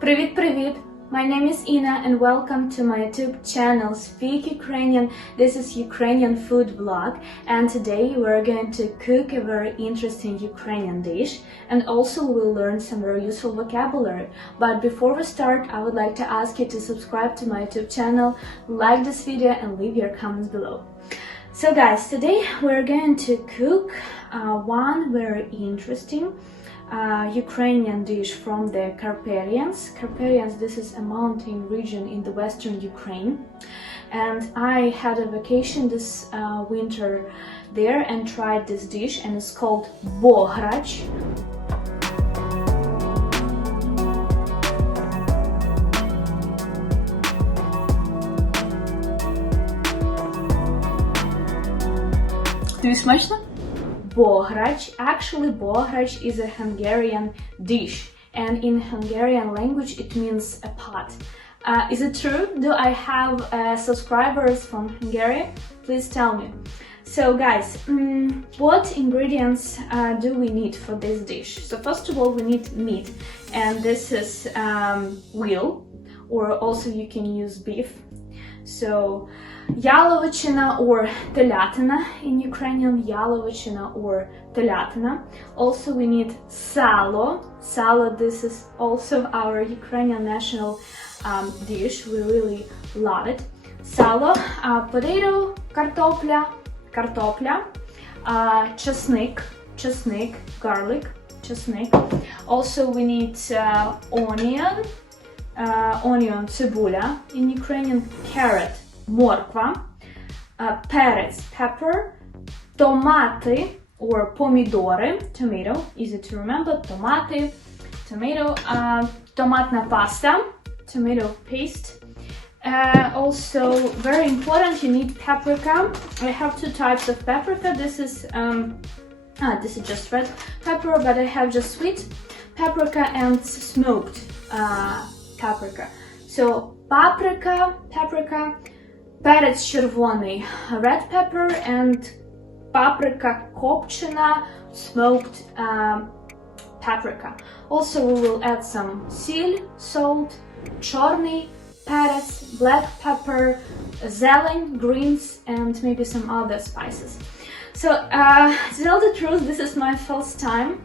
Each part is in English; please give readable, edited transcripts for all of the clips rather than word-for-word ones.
Привіт-привіт! My name is Ina and welcome to my YouTube channel Speak Ukrainian. This is Ukrainian food vlog and today we're going to cook a very interesting Ukrainian dish and also we'll learn some very useful vocabulary. But before we start, I would like to ask you to subscribe to my YouTube channel, like this video and leave your comments below. So guys, today we're going to cook one very interesting Ukrainian dish from the Carpathians. Carpathians, this is a mountain region in the western Ukraine, and I had a vacation this winter there and tried this dish, and it's called Бограч. Тобі смачно? Bogрач. Actually, Bogрач is a Hungarian dish, and in Hungarian language it means a pot. Is it true? Do I have subscribers from Hungary? Please tell me. So guys, what ingredients do we need for this dish? So first of all, we need meat, and this is veal, or also you can use beef. So яловичина or телятина in Ukrainian, яловичina or телятина. Also we need salo. Salo, this is also our Ukrainian national dish. We really love it. Salo, potato, картопля, чесник, garlic, чесник. Also we need onion, цибуля, in Ukrainian, carrot, морква, перець, pepper, томати or помідори, tomato, easy to remember, tomato, tomatna pasta, tomato paste. Also very important, you need paprika. I have two types of paprika. This is just red pepper, but I have just sweet paprika and smoked paprika. So paprika, перець червоний, red pepper, and paprika копчена, smoked paprika. Also we will add some сіль, salt, чорний перець, black pepper, зелень, greens, and maybe some other spices. So to tell the truth, this is my first time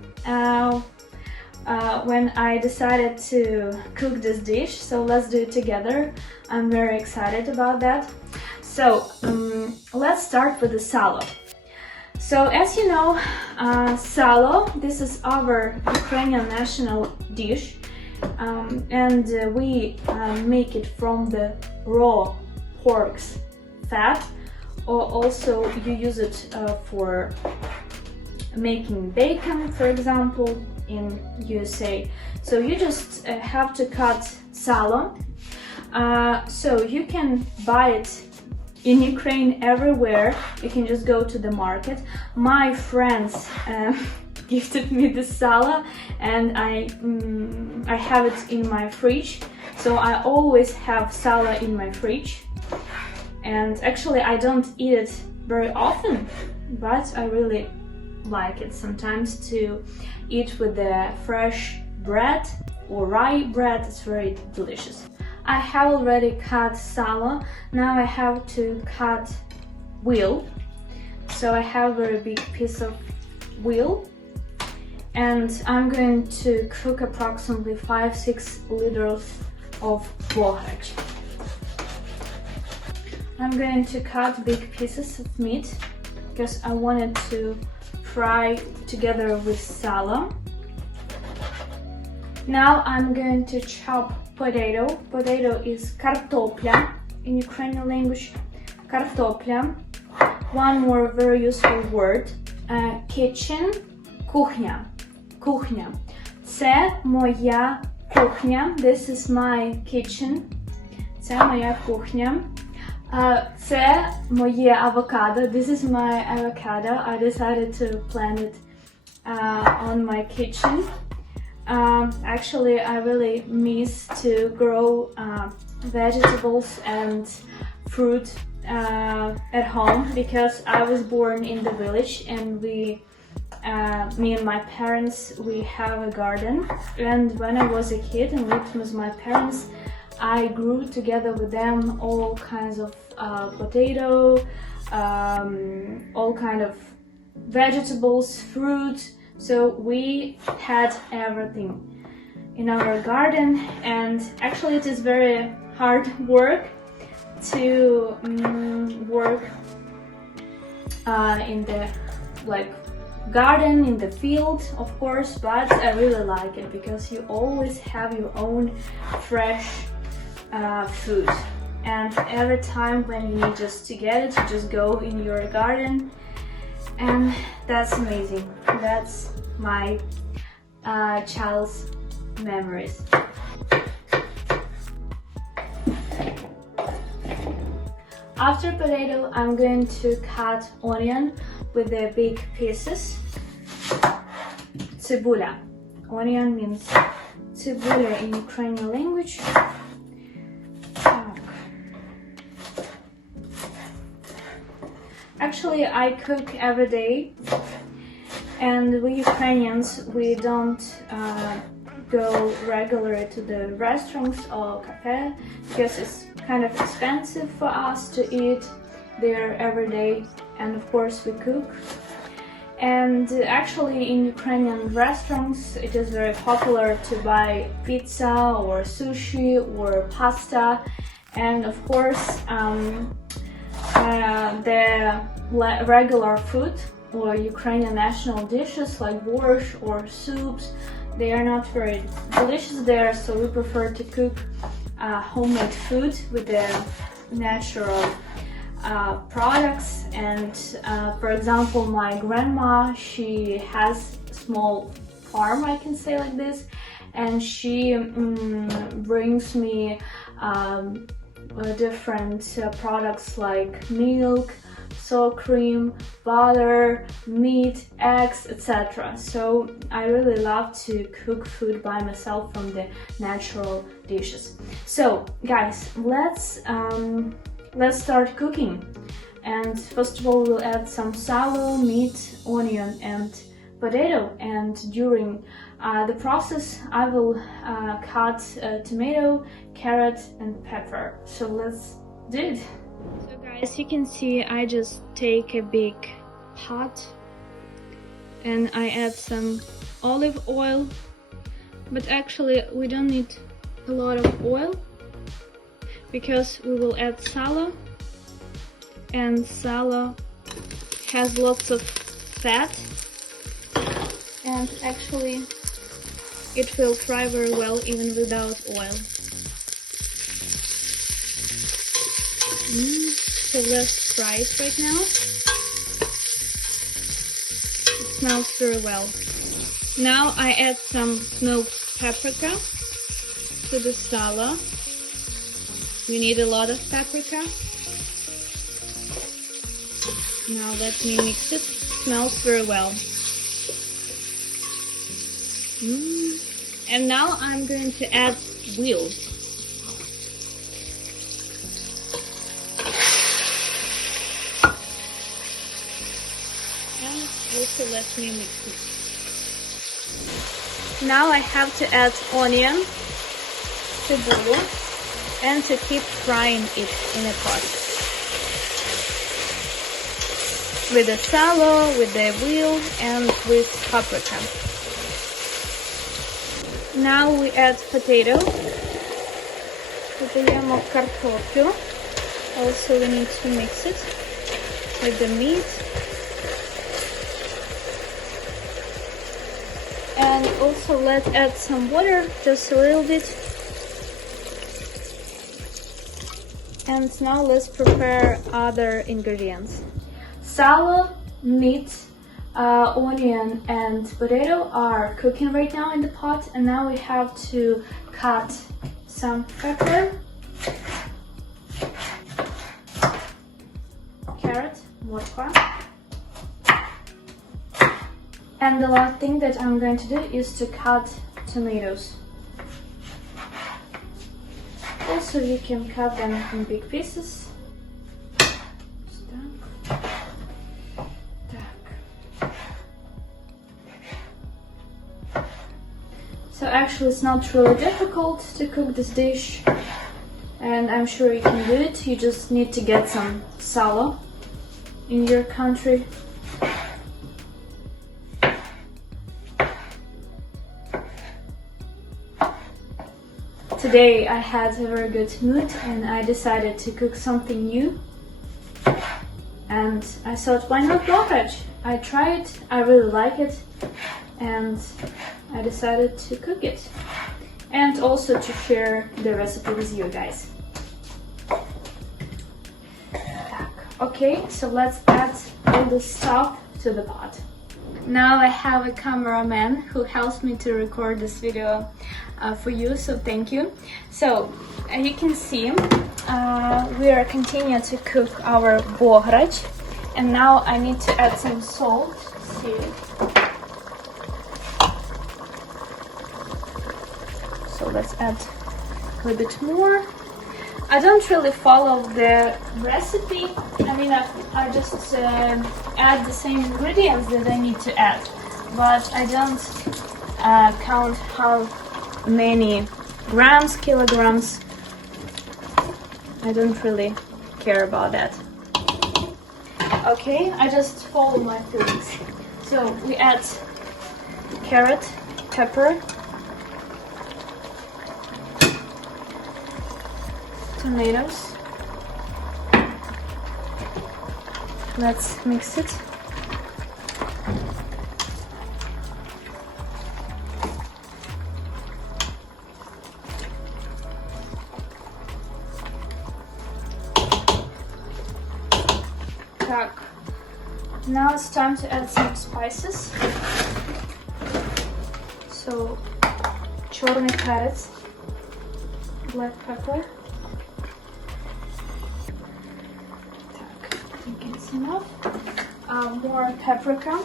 when I decided to cook this dish, so let's do it together. I'm very excited about that. So let's start with the salo. So as you know, salo, this is our Ukrainian national dish, and we make it from the raw pork's fat, or also you use it for making bacon, for example, in USA. So you just have to cut salo. So you can buy it in Ukraine everywhere. You can just go to the market. My friends gifted me this salo, and I have it in my fridge. So I always have salo in my fridge. And actually I don't eat it very often, but I really like it sometimes to eat with the fresh bread or rye bread. It's very delicious. I have already cut salo. Now I have to cut veal. So I have a very big piece of veal, and I'm going to cook approximately 5-6 liters of Бограч. I'm going to cut big pieces of meat because I wanted to fry together with salo. Now I'm going to chop potato. Potato is картопля in Ukrainian language. Картопля. One more very useful word. Kitchen. Кухня. Це моя кухня. This is my kitchen. Це моя кухня. Це моє avocado. This is my avocado. I decided to plant it on my kitchen. Actually, I really miss to grow vegetables and fruit at home because I was born in the village and we me and my parents, we have a garden, and when I was a kid and lived with my parents, I grew together with them all kinds of potato, all kind of vegetables, fruit. So we had everything in our garden, and actually it is very hard work to work in the garden, in the field, of course, but I really like it because you always have your own fresh food, and every time when you need just to get it, you just go in your garden, and that's amazing. That's my child's memories. After potato, I'm going to cut onion with the big pieces. Цибуля. Onion means цибуля in Ukrainian language. Actually, I cook every day, and we Ukrainians, we don't go regularly to the restaurants or cafe because it's kind of expensive for us to eat there every day, and of course we cook. And actually in Ukrainian restaurants it is very popular to buy pizza or sushi or pasta, and of course the regular food or Ukrainian national dishes like borscht or soups, they are not very delicious there, so we prefer to cook homemade food with the natural products. And for example, my grandma, she has a small farm, I can say like this, and she brings me different products like milk, sour cream, butter, meat, eggs, etc. So I really love to cook food by myself from the natural dishes. So guys, let's start cooking. And first of all, we'll add some salo, meat, onion and potato, and during the process I will cut tomato, carrot and pepper. So let's do it. So guys, you can see I just take a big pot and I add some olive oil, but actually we don't need a lot of oil because we will add salo, and salo has lots of fat, and actually it will fry very well even without oil. So let's fry it right now. It smells very well. Now I add some smoked paprika to the salo. We need a lot of paprika. Now let me mix it. Smells very well. And now I'm going to add wheels. And also let me mix it. Now I have to add onion, cebola, and to keep frying it in a pot. With the salo, with the wheel, and with paprika. Now we add potato. Додаємо картоплю. Also we need to mix it with the meat. And also let's add some water, just a little bit. And now let's prepare other ingredients. Salo, meat, onion and potato are cooking right now in the pot, and now we have to cut some pepper, carrot, morkva, and the last thing that I'm going to do is to cut tomatoes. Also you can cut them in big pieces. Actually, it's not really difficult to cook this dish, and I'm sure you can do it. You just need to get some salo in your country. Today I had a very good mood and I decided to cook something new. And I thought, why not Bograč? I tried it, I really like it, and I decided to cook it. And also to share the recipe with you guys. Okay, so let's add all the stuff to the pot. Now I have a cameraman who helps me to record this video for you, so thank you. So you can see we are continuing to cook our Bogрач, and now I need to add some salt. See? So let's add a little bit more. I don't really follow the recipe. I mean, I just add the same ingredients that I need to add, but I don't count how many grams, kilograms. I don't really care about that. Okay, I just follow my feelings. So we add carrot, pepper, tomatoes. Let's mix it. Now it's time to add some spices. So, черный перец, black pepper. I think it's enough. More paprika.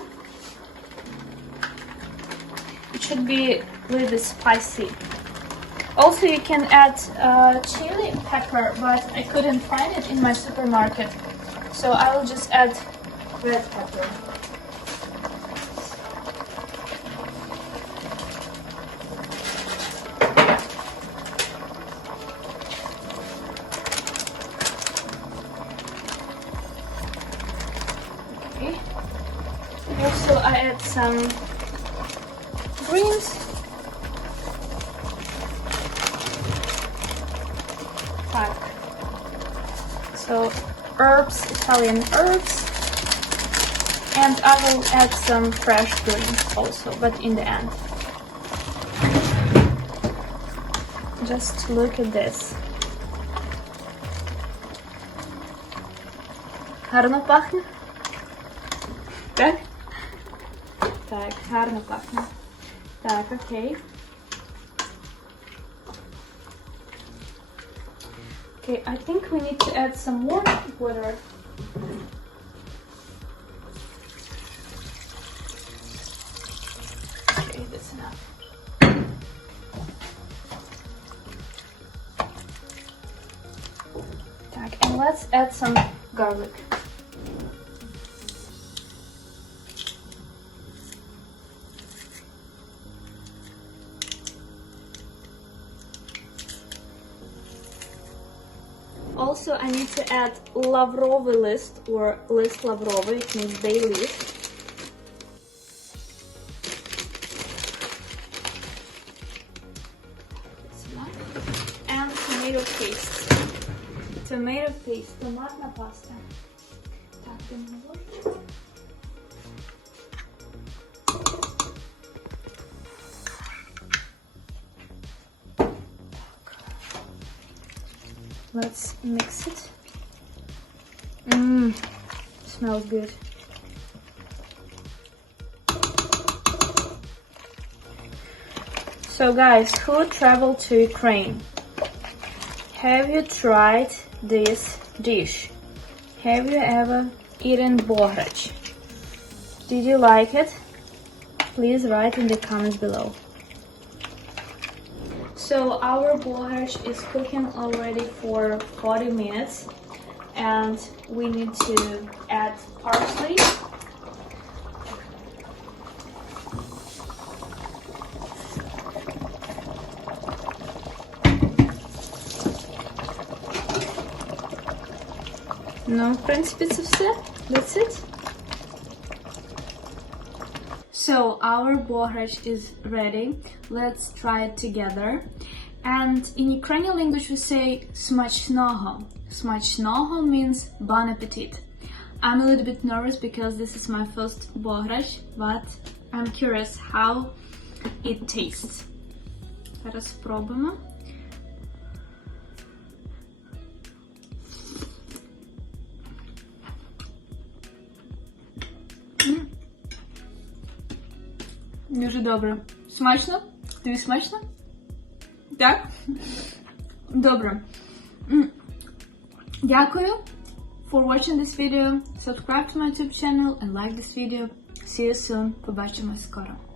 It should be a little bit spicy. Also, you can add chili pepper, but I couldn't find it in my supermarket, so I will just add red pepper. Okay. Also, I add some greens. So herbs, Italian herbs. And I will add some fresh greens also, but in the end. Just look at this. Гарно пахне? Так? Так, гарно пахне. Так, окей. Okay, I think we need to add some more water. Okay, that's enough. Так, and let's add some garlic. Also, I need to add lavrovый list, or list lavrovый, it means bay leaf. And tomato paste. Tomato paste, томатная паста. Так, let's mix it. Smells good. So guys, who traveled to Ukraine? Have you tried this dish? Have you ever eaten Bogрач? Did you like it? Please write in the comments below. So our Bogрач is cooking already for 40 minutes, and we need to add parsley. Ну, в принципі, це все. That's it. So, our Бограч is ready. Let's try it together. And in Ukrainian language we say смачного. Смачного means bon appetit. I'm a little bit nervous because this is my first Бограч, but I'm curious how it tastes. Зараз спробуємо. Дуже добре. Смачно? Тобі смачно? Так? Добре. Дякую for watching this video. Subscribe to my YouTube channel and like this video. See you soon. Побачимось скоро.